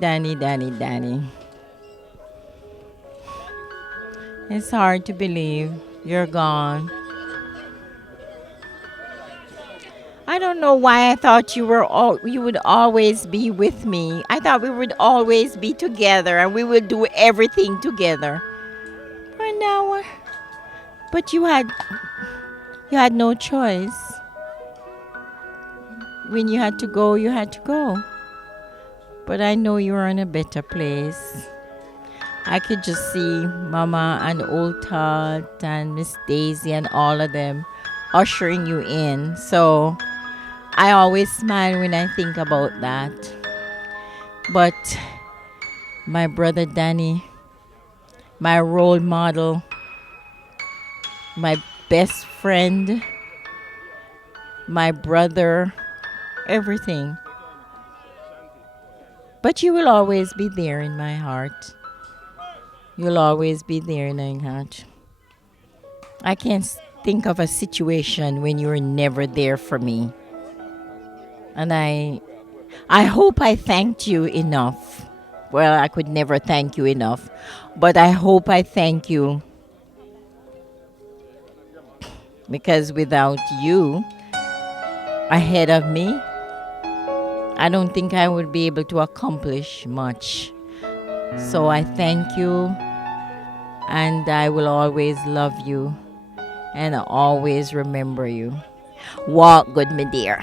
Danny, Danny, Danny. It's hard to believe you're gone. I don't know why I thought you would always be with me. I thought we would always be together and we would do everything together. But now, but you had no choice. When you had to go, you had to go. But I know you're in a better place. I could just see Mama and old Todd and Miss Daisy and all of them ushering you in. So I always smile when I think about that. But my brother Danny, my role model, my best friend, my brother, everything. But you will always be there in my heart. You'll always be there in my heart. I can't think of a situation when you were never there for me. And I hope I thanked you enough. Well, I could never thank you enough, but I hope I thank you because without you ahead of me, I don't think I would be able to accomplish much. So I thank you and I will always love you and always remember you. Walk good, my dear.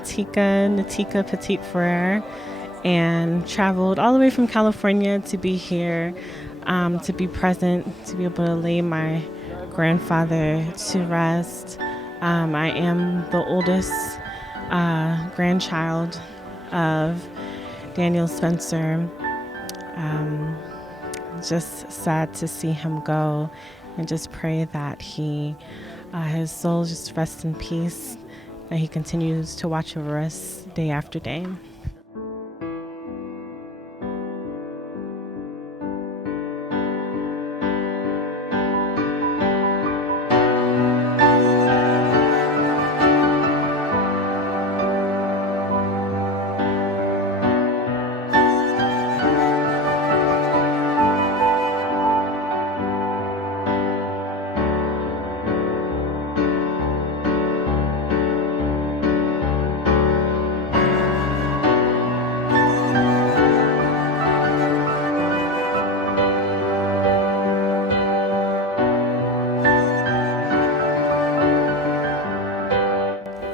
I'm Natika Petit Frere, and traveled all the way from California to be here, to be present, to be able to lay my grandfather to rest. I am the oldest grandchild of Daniel Spencer. Just sad to see him go, and just pray that his soul just rests in peace, that he continues to watch over us day after day.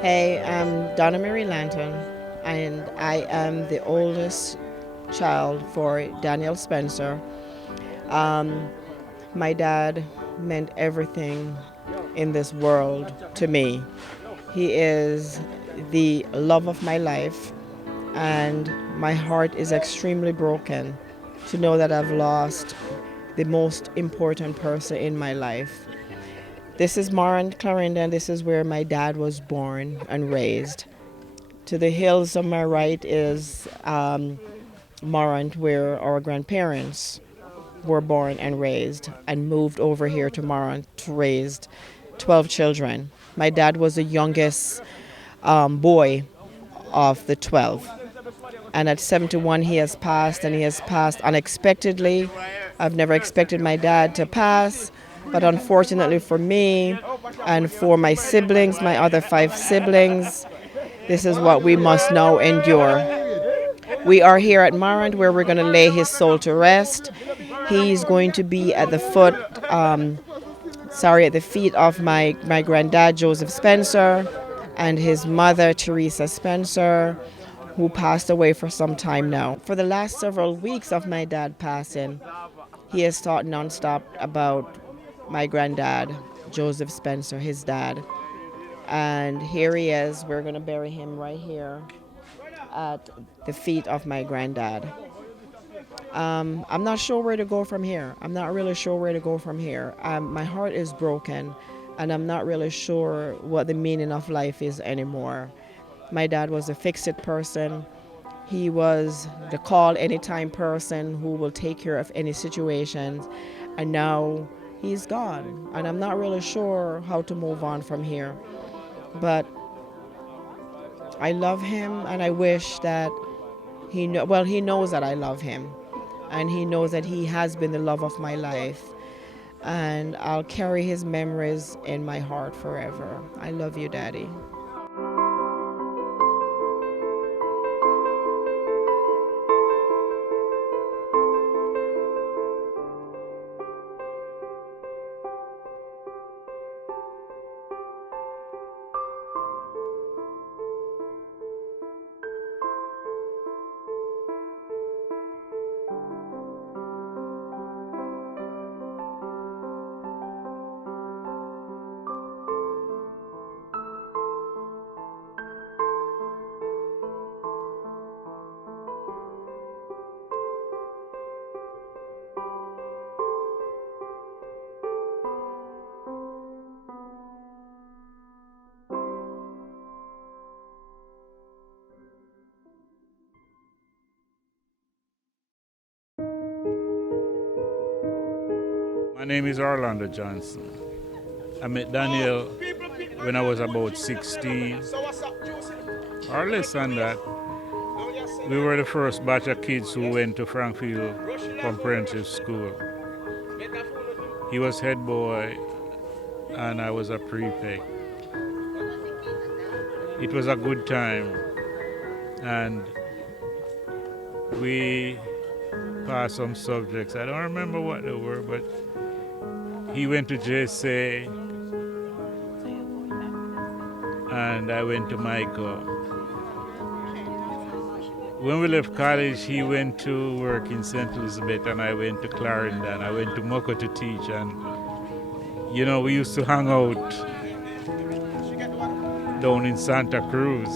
Hey, I'm Donna Mary Lanton, and I am the oldest child for Daniel Spencer. My dad meant everything in this world to me. He is the love of my life, and my heart is extremely broken to know that I've lost the most important person in my life. This is Marant, Clarendon. This is where my dad was born and raised. To the hills on my right is Marant, where our grandparents were born and raised, and moved over here to Marant to raise 12 children. My dad was the youngest boy of the 12. And at 71, he has passed, and he has passed unexpectedly. I've never expected my dad to pass, but unfortunately for me and for my siblings, my other 5 siblings, this is what we must now endure. We are here at Marant, where we're going to lay his soul to rest. He's going to be at the at the feet of my granddad, Joseph Spencer, and his mother, Teresa Spencer, who passed away for some time now. For the last several weeks of my dad passing, he has talked nonstop about my granddad, Joseph Spencer, his dad. And here he is. We're going to bury him right here at the feet of my granddad. I'm not sure where to go from here. I'm not really sure where to go from here. My heart is broken, and I'm not really sure what the meaning of life is anymore. My dad was a fix-it person. He was the call anytime person who will take care of any situations, and now he's gone, and I'm not really sure how to move on from here. But I love him, and I wish that he knows that I love him, and he knows that he has been the love of my life, and I'll carry his memories in my heart forever. I love you, Daddy. My name is Orlando Johnson. I met Daniel when I was about 16, or less than that. We were the first batch of kids who went to Frankfield Comprehensive School. He was head boy and I was a prefect. It was a good time, and we passed some subjects. I don't remember what they were, but he went to JSA and I went to Michael. when we left college, he went to work in St. Elizabeth and I went to Clarendon. I went to Moco to teach, and we used to hang out down in Santa Cruz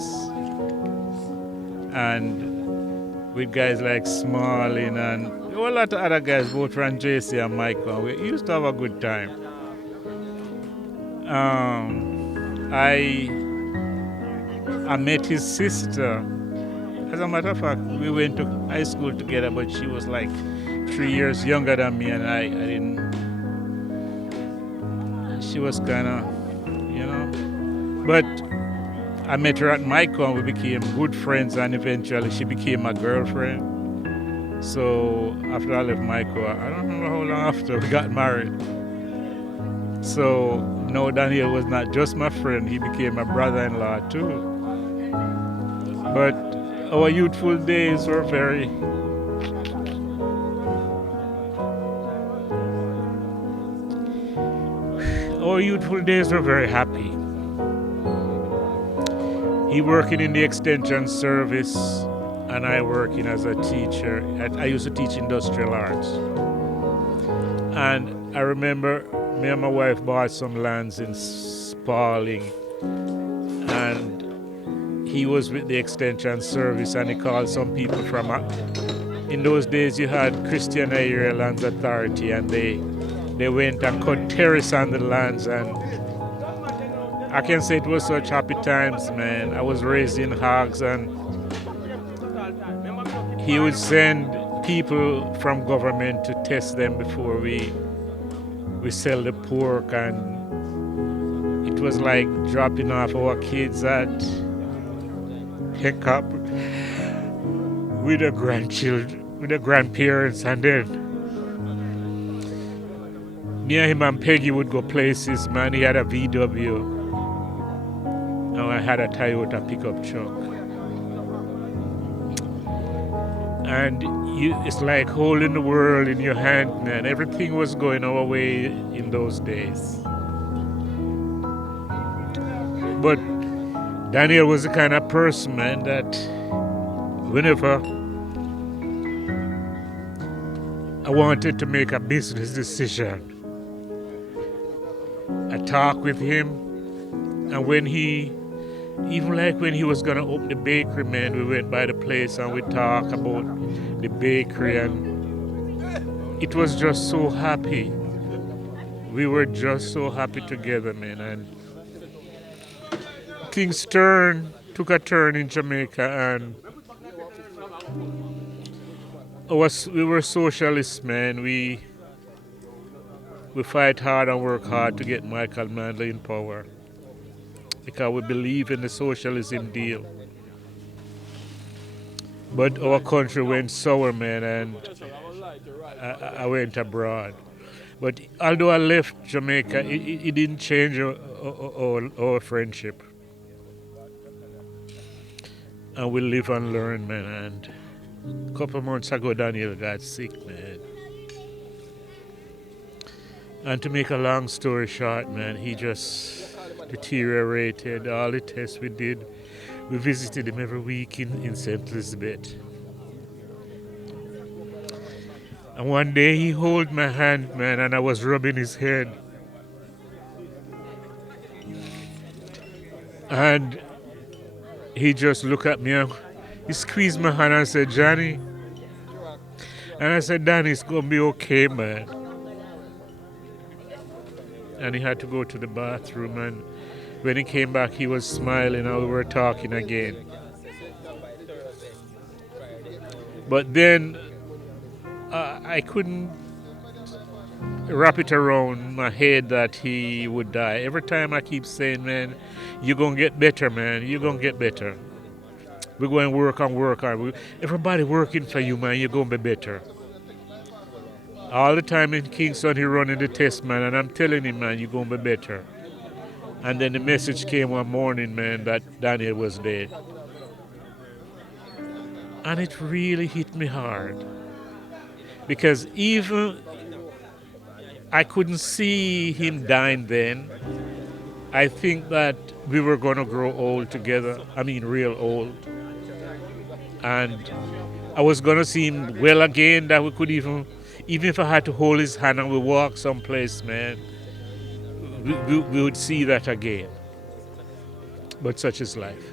and with guys like Smalling and there were a lot of other guys, both from JC and Michael. We used to have a good time. I met his sister. As a matter of fact, we went to high school together, but she was like 3 years younger than me, and I didn't. She was kind of, But I met her at Michael, and we became good friends, and eventually she became my girlfriend. So after I left Michael, I don't remember how long after we got married. So no, Daniel was not just my friend; he became my brother-in-law too. But our youthful days were very happy. He working in the extension service and I working as a teacher. I used to teach industrial arts. And I remember me and my wife bought some lands in Spalding, and he was with the extension service and he called some people from in those days you had Christian Area Lands Authority, and they went and cut terrace on the lands, and I can say it was such happy times, man. I was raising hogs, and he would send people from government to test them before we sell the pork, and it was like dropping off our kids at pick up with the grandchildren, with the grandparents, and then me and him and Peggy would go places, man. He had a VW and I had a Toyota pickup truck. And it's like holding the world in your hand, man. Everything was going our way in those days. But Daniel was the kind of person, man, that whenever I wanted to make a business decision, I talked with him, and when he was gonna open the bakery, man, we went by the place and we talked about the bakery, and it was just so happy. We were just so happy together, man, and things took a turn in Jamaica, and we were socialists, man. We fight hard and work hard to get Michael Manley in power because we believe in the socialism deal. But our country went sour, man, and I went abroad. But although I left Jamaica, it didn't change our friendship. And we live and learn, man. And a couple of months ago, Daniel got sick, man. And to make a long story short, man, he just deteriorated. All the tests we did, we visited him every week in St. Elizabeth. And one day he held my hand, man, and I was rubbing his head. And he just looked at me and he squeezed my hand and said, "Johnny." And I said, "Danny, it's going to be okay, man." And he had to go to the bathroom, and when he came back, he was smiling and we were talking again. But then I couldn't wrap it around my head that he would die. Every time I keep saying, "Man, you're going to get better, man. You're going to get better. We're going to work on. Everybody working for you, man. You're going to be better." All the time in Kingston, he running the test, man, and I'm telling him, "Man, you're going to be better." And then the message came one morning, man, that Daniel was dead. And it really hit me hard. Because even I couldn't see him dying then. I think that we were going to grow old together. I mean, real old. And I was gonna see him well again. That we could even if I had to hold his hand and we walk someplace, man, we would see that again. But such is life.